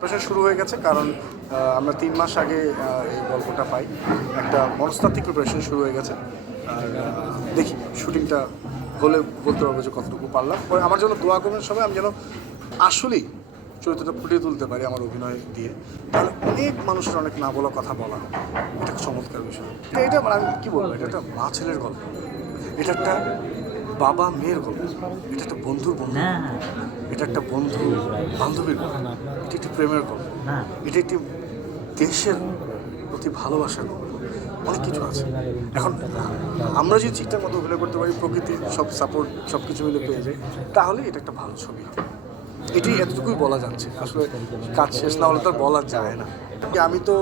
Pressure শুরু হয়ে গেছে, কারণ আমরা তিন মাস আগে এই গল্পটা পাই। একটা মনস্তাত্ত্বিক প্রিপারেশন শুরু হয়ে গেছে। আর দেখি, শুটিংটা হলে বলতে পারব যে কতটুকু পারলাম। পরে আমার জন্য দোয়া করবেন সবাই, আমি যেন আসলেই চরিত্রটা ফুটিয়ে তুলতে পারি আমার অভিনয় দিয়ে। তাহলে অনেক মানুষের অনেক না বলা কথা বলা এটা চমৎকার বিষয়। এটা মানে আমি কী বলব? এটা একটা মা ছেলের গল্প। এটা একটা বাবা মেয়ের গল্প। এটা একটা বন্ধুর গল্প। এটা একটা বন্ধু বান্ধবীর গল্প। এটা একটি প্রেমের গল্প। এটা একটি দেশের প্রতি ভালোবাসার গল্প। অনেক কিছু আছে। এখন আমরা যদি ঠিকঠাক মতো অভিনয় করতে পারি প্রকৃতির সব সাপোর্ট সব কিছু মিলে পেয়ে যাই তাহলে এটা একটা ভালো ছবি হবে। এটি এতটুকুই বলা যাচ্ছে। আসলে কাজ শেষ না হলে তো বলা যায় না। আমি তো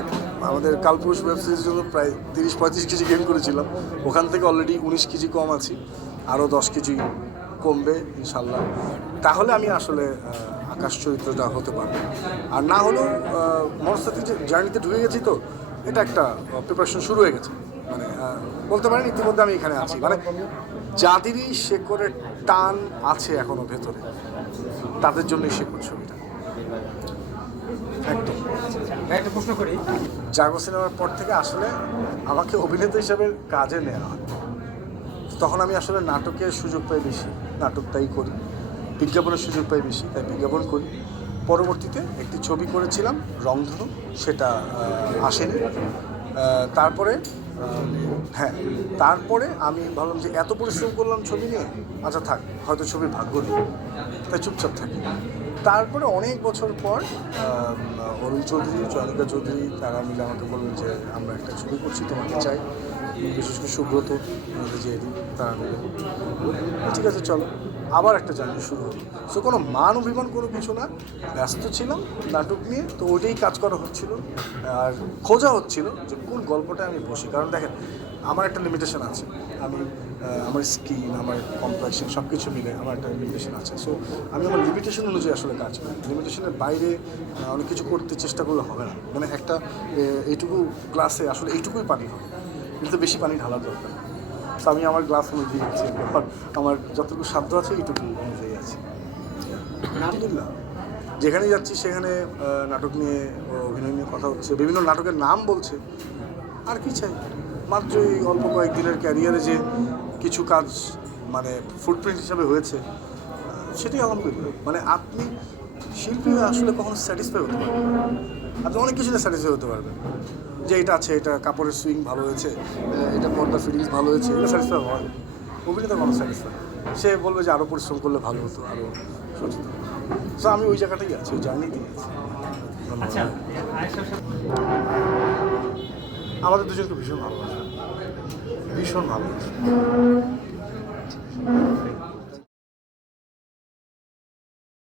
এক আমাদের কালপুরুষ ওয়েব সিরিজের জন্য প্রায় তিরিশ, পঁয়ত্রিশ কেজি গেইন করেছিলাম। ওখান থেকে অলরেডি উনিশ কেজি কম আছি। আরও দশ কেজি কমবে ইনশাল্লাহ তাহলে আমি আসলে আকাশ চরিত্রটা হতে পারব। আর না হলেও মনস্তাত্ত্বিক যে জার্নিতে ঢুকে গেছি তো, এটা একটা প্রিপারেশন শুরু হয়ে গেছে। মানে বলতে পারেন ইতিমধ্যে আমি এখানে আছি। মানে যাদেরই শেকড়ের টান আছে এখনও ভেতরে। তাদের জন্যই শেকড় ছবিটা। একদম। একটা প্রশ্ন করি। জাগো সিনেমার পর থেকে আসলে আমাকে অভিনেতা হিসাবে কাজে নেওয়া হয়। তখন আমি আসলে নাটকের সুযোগ পাই বেশি। নাটক তাই করি। বিজ্ঞাপনের সুযোগ পাই বেশি তাই বিজ্ঞাপন করি। পরবর্তীতে একটি ছবি করেছিলাম রংধনু। সেটা আসেনি। তারপরে হ্যাঁ তারপরে আমি ভাবলাম যে এত পরিশ্রম করলাম ছবি নিয়ে আচ্ছা থাক, হয়তো ছবির ভাগ্য নেই। তাই চুপচাপ থাকি। তারপরে অনেক বছর পর অরুণ চৌধুরী, চয়নিকা চৌধুরী, তারা মিলে আমাকে বললেন যে, আমরা একটা ছবি করছি, তোমাকে চাই। বিশেষ করে সুব্রত, আমাদের যে তারা মিলে। ঠিক আছে, চলো। আবার একটা জার্নি শুরু হলো। সো কোনো মান অভিমান কোনো কিছু না। ব্যস্ত ছিলাম নাটক নিয়ে, তো ওটাই কাজ করা হচ্ছিল। আর খোঁজা হচ্ছিল যে, কোন গল্পটা আমি বসি। কারণ দেখেন, আমার একটা লিমিটেশন আছে। আমি আমার স্কিন, আমার কমপ্লেকশন সব কিছু মিলে আমার একটা লিমিটেশন আছে। সো আমি আমার লিমিটেশন অনুযায়ী আসলে কাজ করি। লিমিটেশনের বাইরে অনেক কিছু করতে চেষ্টা করলে হবে না। মানে একটা এইটুকু গ্লাসে আসলে এইটুকুই পানি হবে। কিন্তু বেশি পানি ঢালার দরকার। তো আমি আমার গ্লাস অনুযায়ী আছি আমার যতটুকু সাধ্য আছে, এইটুকু অনুযায়ী আছি। আলহামদুলিল্লাহ। যেখানেই যাচ্ছি, সেখানে নাটক নিয়ে অভিনয় নিয়ে কথা হচ্ছে। বিভিন্ন নাটকের নাম বলছে। আর কি চাই? মাত্র এই অল্প কয়েকদিনের ক্যারিয়ারে যে কিছু কাজ মানে ফুটপ্রিন্ট হিসাবে হয়েছে সেটাই আলহামদুলিল্লাহ মানে আপনি শিল্পী হয়ে আসলে কখনো স্যাটিসফাই হতে পারবেন আপনি অনেক কিছুতে স্যাটিসফাই হতে পারবেন। যে এটা আছে এটা কাপড়ের সুইং ভালো হয়েছে এটা পর্দা ফিটিংস ভালো হয়েছে এটা স্যাটিসফাই হয় অভিনেতা কোনো স্যাটিসফাই সে বলবে যে আরও পরিশ্রম করলে ভালো হতো আরও সচেতন সো আমি ওই জায়গাটাই আছি ওই জার্নিতেই আছি। আচ্ছা আমাদের দুজনকে ভীষণ ভালোবাসে। ভীষণ ভালো।